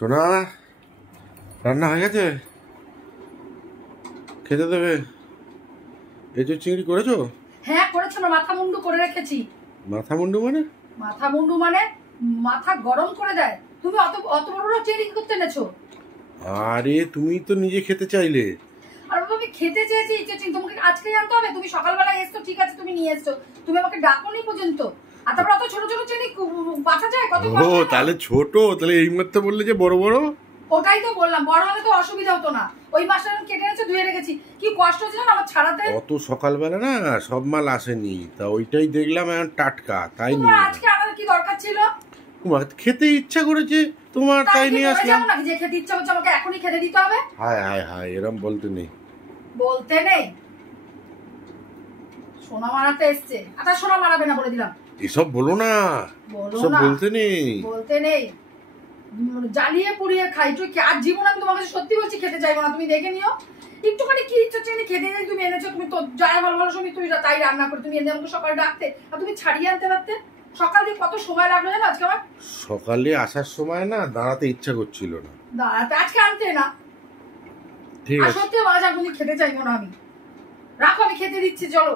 সোনা, রান্না হয়ে গেছে? খেতে দেবে? এঁচোড় চিংড়ি করেছো? হ্যাঁ করেছো না, মাথা মুন্ডু করে রেখেছি। মাথা মুন্ডু মানে? মাথা মুন্ডু মানে মাথা গরম করে দেয়। তুমি অত অত বড় বড় চিংড়ি কি করতে এনেছো? আরে তুমি তো নিজে খেতে চাইলে। আর বাবা আমি খেতে চেয়েছি চিংড়ি, তোমাকে আজকেই আনতে হবে? তুমি সকালবেলা এসছো ঠিক আছে, তুমি নিয়ে এসছো, তুমি আমাকে ডাকোনি পর্যন্ত। আর তারপর অত ছোট ছোট চিংড়ি বাঁচা যায়? কত ও তাহলে ছোট, তাহলে এই মাত্র বললে যে বড় বড়। ওটাই তো বললাম, বড় হলে তো অসুবিধা হতো না। ওই মাছটা আমি কেটে এনেছো, ধুয়ে রেখেছি, কি কষ্ট হচ্ছে না আমার ছাড়াতে। অত সকালবেলা না সব মাল আসেনি, তা ওইটাই দেখলাম এখন টাটকা, তাই নিয়ে আজকে আনার কি দরকার ছিল? তোমার খেতে ইচ্ছা করেছে তোমার, তাই নিয়ে আসলাম। নাকি যে খেতে ইচ্ছা হচ্ছে আমাকে এখনই খেতে দিতে হবে? হায় হায় হায়, এরম বলতে নেই। বলতে নেই? সোনা মারাতে এসছে। আচ্ছা সোনা মারাবে না বলে দিলাম। এসব বলো না, সব বলতে নেই। বলতে নেই, জ্বালিয়ে পুড়িয়ে খাই। তুই আর জীবন আমি তোমার কাছে সত্যি বলছি খেতে চাইবো না, তুমি দেখে নিও। একটুখানি কি ইচ্ছা চেয়ে খেতে যাই, তুমি এনেছো, তুমি তো যাই ভালো ভালো সময় তুমি তাই রান্না করে তুমি এনে আমাকে সকালে ডাকতে, আর তুমি ছাড়িয়ে আনতে পারতে। সকাল দিয়ে কত সময় লাগলো জানো আজকে আমার? সকালে আসার সময় না দাঁড়াতে ইচ্ছা করছিল না, দাঁড়াতে আজকে আনতে না। ঠিক আছে সত্যি বাজার তুমি খেতে চাইবো না আমি। রাখো, আমি খেতে দিচ্ছি, চলো।